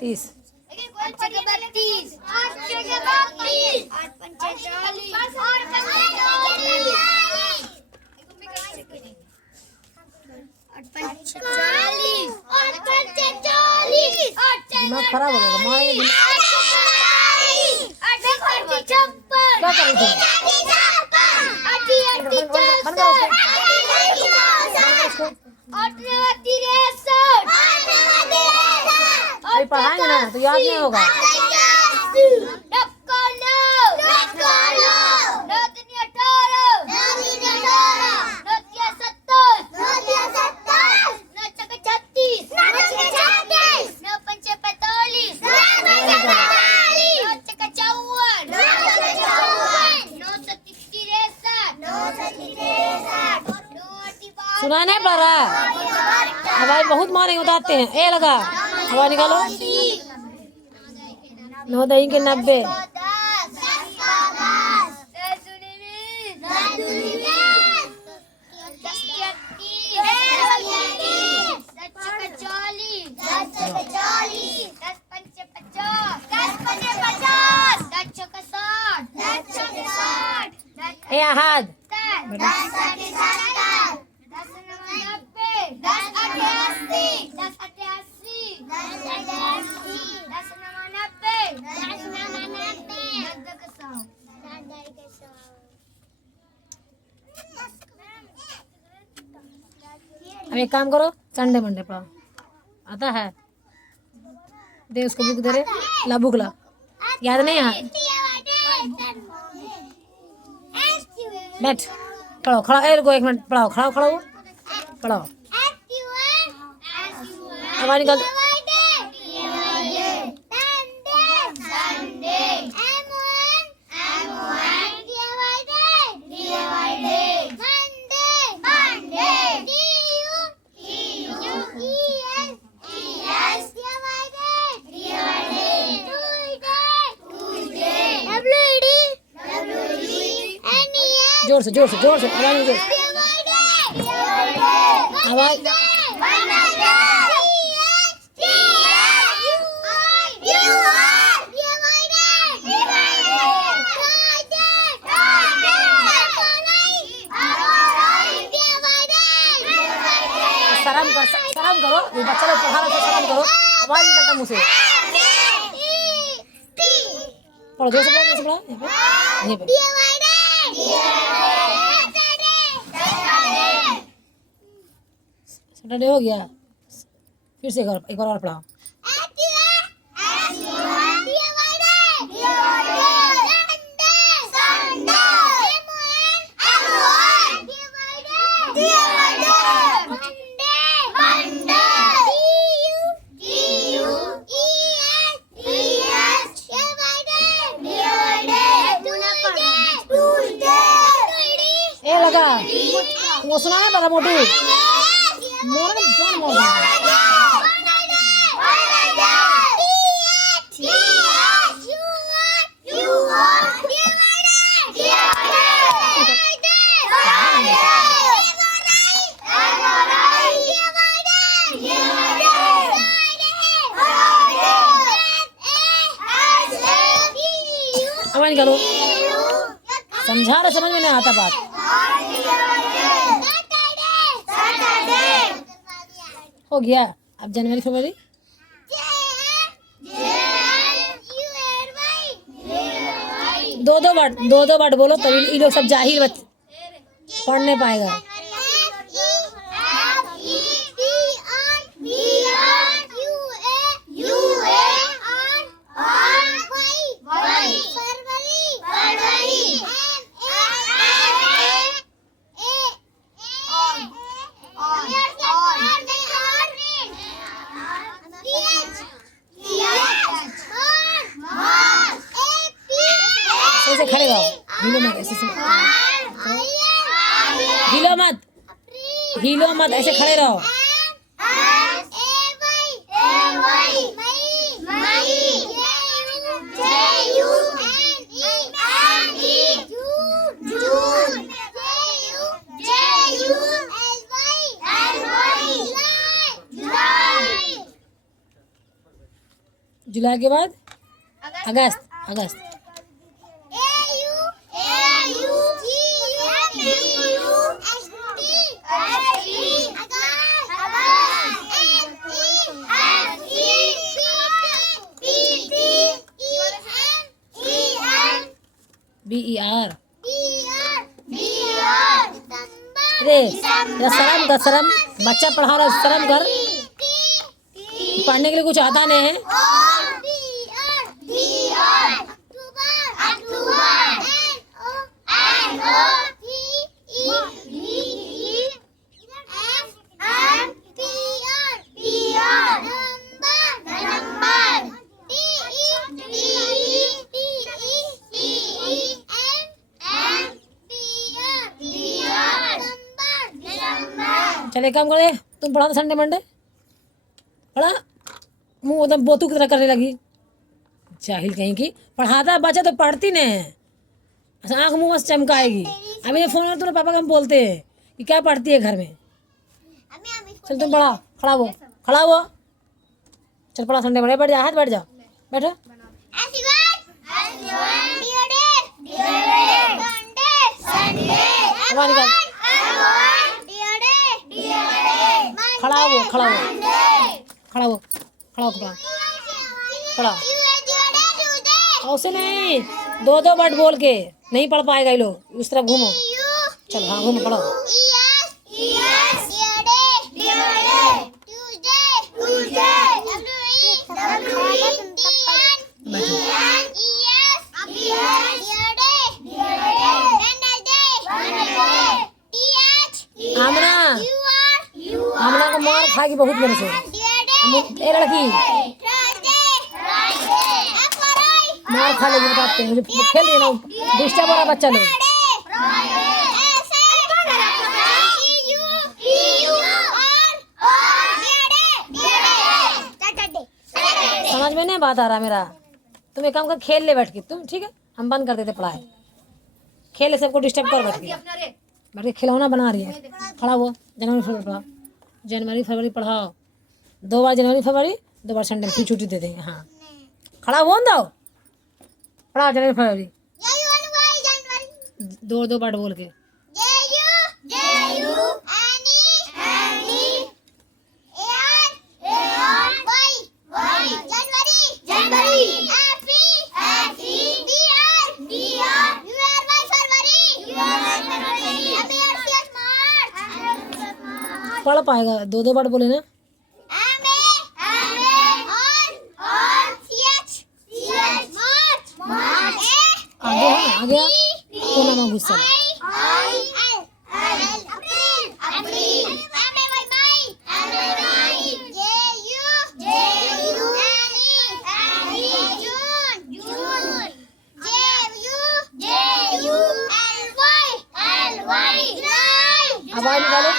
30। 8 छक्के 32, 8 छक्के 32, 8 पंचे 40, 8 पंचे 40, 8 पंचे 40, 8 पंचे 40, 8 दिमाग खराब हो गया माँ, ये दिमाग 8 पंचे 56, क्या कर रही थी? 8 अभी पढ़ाएंगे ना तो याद नहीं होगा। सुना नहीं पड़ रहा है, हवाई बहुत मारे उतारते हैं। ए लगा हवा निकालो। 9 दही के 90, 10 ए अहाद 10 अब एक काम करो, संडे मंडे पढ़ाओ। आता है दे उसको बुक दे रहे, ला बुक ला, याद नहीं है? बैठ पढ़ो, खड़ा ए रुको 1 मिनट, पढ़ाओ, खड़ा खड़ा हो, पढ़ाओ। हवा निकाल। जोर से जोर से जोर से आवाज नहीं, आवाज। सलाम करो, ये बच्चा लोग पढ़ा रहे थे, सलाम करो, आवाज निकलता मुँह से। पढ़ो जोर से पढ़ो, जोर से पढ़ो, यहीं पे सैटरडे हो गया, फिर से एक बार और पढ़ाओ। ए लगा वो सुना है बड़ा मोटू मोर जोन मोर आवाज निकालो, समझा रहे, समझ में नहीं आता बात। हो गया अब जनवरी फरवरी। दो वर्ड बोलो तभी ये लोग सब जाहिर पढ़ नहीं पाएगा। ऐसे खड़े रहो, हिलो मत, ऐसे हिलो मत, ऐसे खड़े रहो। जुलाई के बाद अगस्त अगस्त। BER रे शर्म कर, शर्म बच्चा पढ़ा रहा है, शर्म कर। पढ़ने के लिए कुछ आता नहीं है। चले काम कर दे, तुम पढ़ा था संडे मंडे, पढ़ा। मुँह एकदम बोतू की तरह करने लगी, जाहिल कहीं की। पढ़ाता है बच्चा तो पढ़ती नहीं है, आँख मुँह बस चमकाएगी। अभी ये फोन में तुम्हारे पापा का हम बोलते हैं कि क्या पढ़ती है घर में। चल तुम पढ़ा, खड़ा हो, खड़ा हो, चल पढ़ा संडे मंडे। बैठ जा, हाथ बैठ जा, बैठो। हवा निकाल, खड़ा हो, खड़ा हो, खड़ा हो, खड़ा हो, पढ़ा। ऐसे नहीं, दो दो वर्ड बोल के नहीं पढ़ पाएगा ये लोग। उस तरफ घूमो, चलो हाँ घूमो, पढ़ो। आमना, आमना को मार खाएगी बहुत मेरे से। ए लड़की मार खा लेगी, बताते हैं मुझे। खेल रही ना, डिस्टर्ब हो रहा बच्चा लोग। समझ में नहीं बात आ रहा मेरा। तुम एक काम कर, खेल ले बैठ के तुम, ठीक है। हम बंद कर देते पढ़ाई, खेल ले, सबको डिस्टर्ब कर बैठ के खिलौना बना रही है। खड़ा हुआ, जनवरी फरवरी पढ़ाओ, जनवरी फरवरी पढ़ाओ। 2 बार जनवरी फरवरी, 2 बार संडे, फिर छुट्टी दे देंगे। हाँ खड़ा हो दो, पढ़ाओ जनवरी फरवरी, 2 बार बोल के। पढ़ पाएगा, 2 बार बोले ना। आ गया कोना में गुस्सा। आवाज निकालो।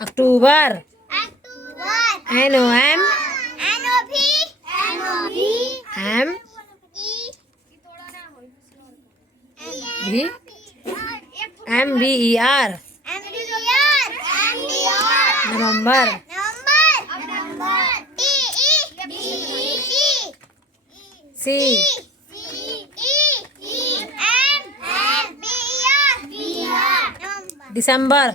अक्टूबर, NOM MBER नवंबर, C दिसंबर।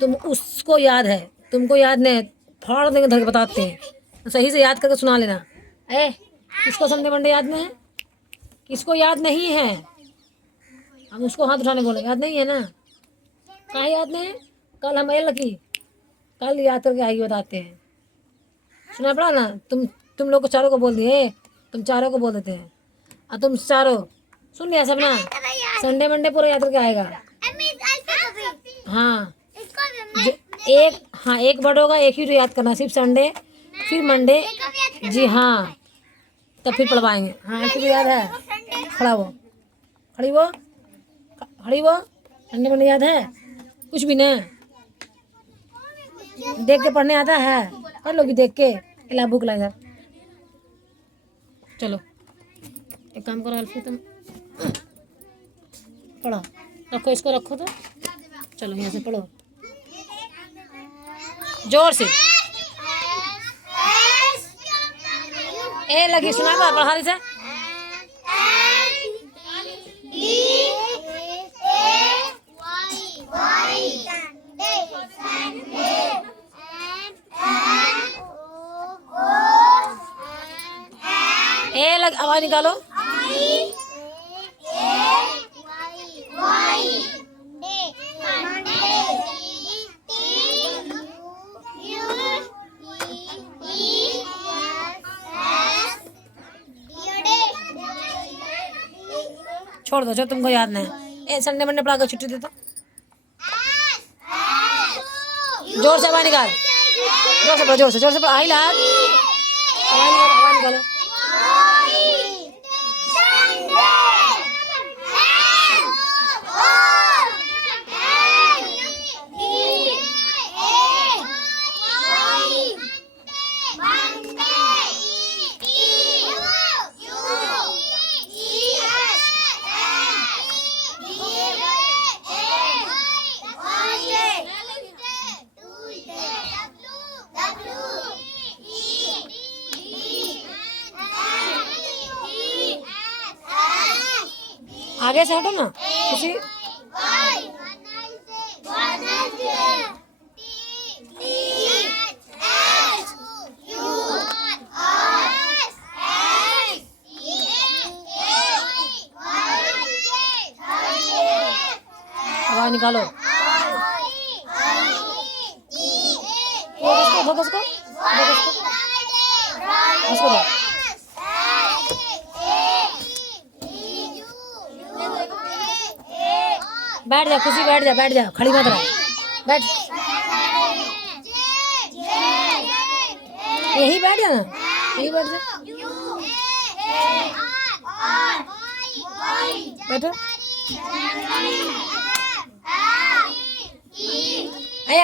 तुम उसको याद है, तुमको याद नहीं, फाड़ देंगे धर के बताते हैं। सही से याद करके सुना लेना। किसको संडे मंडे याद नहीं है? किसको याद नहीं है? हम उसको हाथ उठाने बोले, याद नहीं है ना? कहाँ याद नहीं है? कल हम लकी, कल याद करके आएगी, बताते हैं। सुना पड़ा ना? तुम लोग को चारों को बोल दिए, तुम चारों को बोल देते हैं। और तुम चारों सुन लिया सब ना? संडे मंडे पूरा याद करके आएगा। हाँ एक वर्ड होगा, एक ही तो याद करना, सिर्फ संडे फिर मंडे। जी हाँ, तब फिर पढ़वाएंगे। हाँ ऐसे भी याद है। खड़ा वो, खड़ी वो, खड़ी वो, ठंडे मंडे याद है कुछ भी ना? देख के पढ़ने आता है? पढ़ लोगी देख के? इला भूख लगा इधर। चलो एक काम करो अल्फी, तुम पढ़ो, रखो इसको, रखो तो चलो यहाँ से पढ़ो जोर से। ए लगी सुना बा पढ़ा रही से। ए लग आवाज निकालो। छोड़ दो जो तुमको याद नहीं। ए संडे मंडे पढ़ा कर छुट्टी दे दो। जोर से आवाज निकाल, जोर से पढ़ो, जोर से पढ़ो। आई लाग आवाज निकालो। आगे से हटो ना किसी। आवाज निकालो। फोकस को बैठ जा खुशी, बैठ जा खड़ी मत रह, बैठ यही बैठ जा ना, यही बैठ जा, बैठो।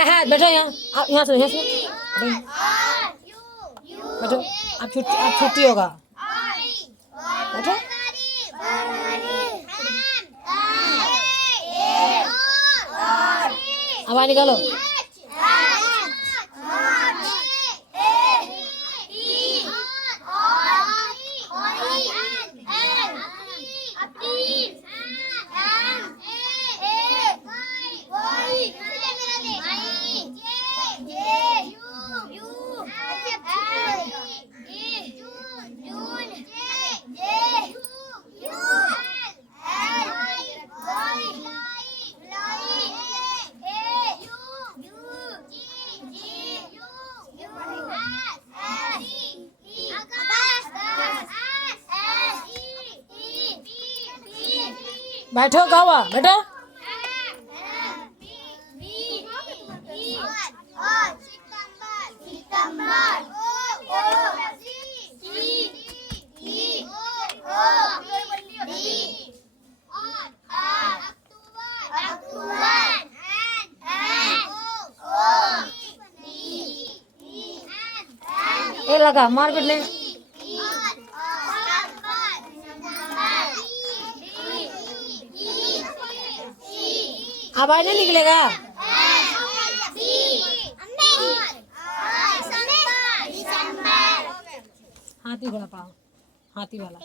हाँ बैठो यहाँ से बैठो। अब छुट्टी होगा, बैठो। आवाज निकालो। बैठो गावा, बैठो। ये लगा मार पीट ले। आवाज नहीं निकलेगा। हाथी घोड़ा पाओ, हाथी वाला।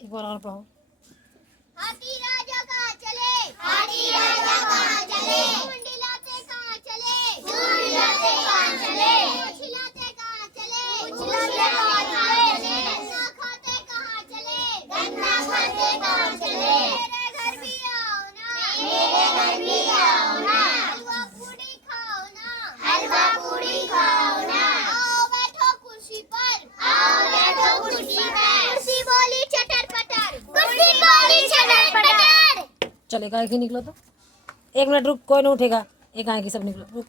एक बार और पढ़ो। हाथी राजा कहाँ चले, हाथी राजा कहाँ चले, ढूंढ लाते कहाँ चले, ढूंढ लाते कहाँ चले, खिलाते चलेगा एक ही निकलो तो 1 मिनट रुक, कोई नहीं उठेगा, एक आएगी सब निकलो रुक।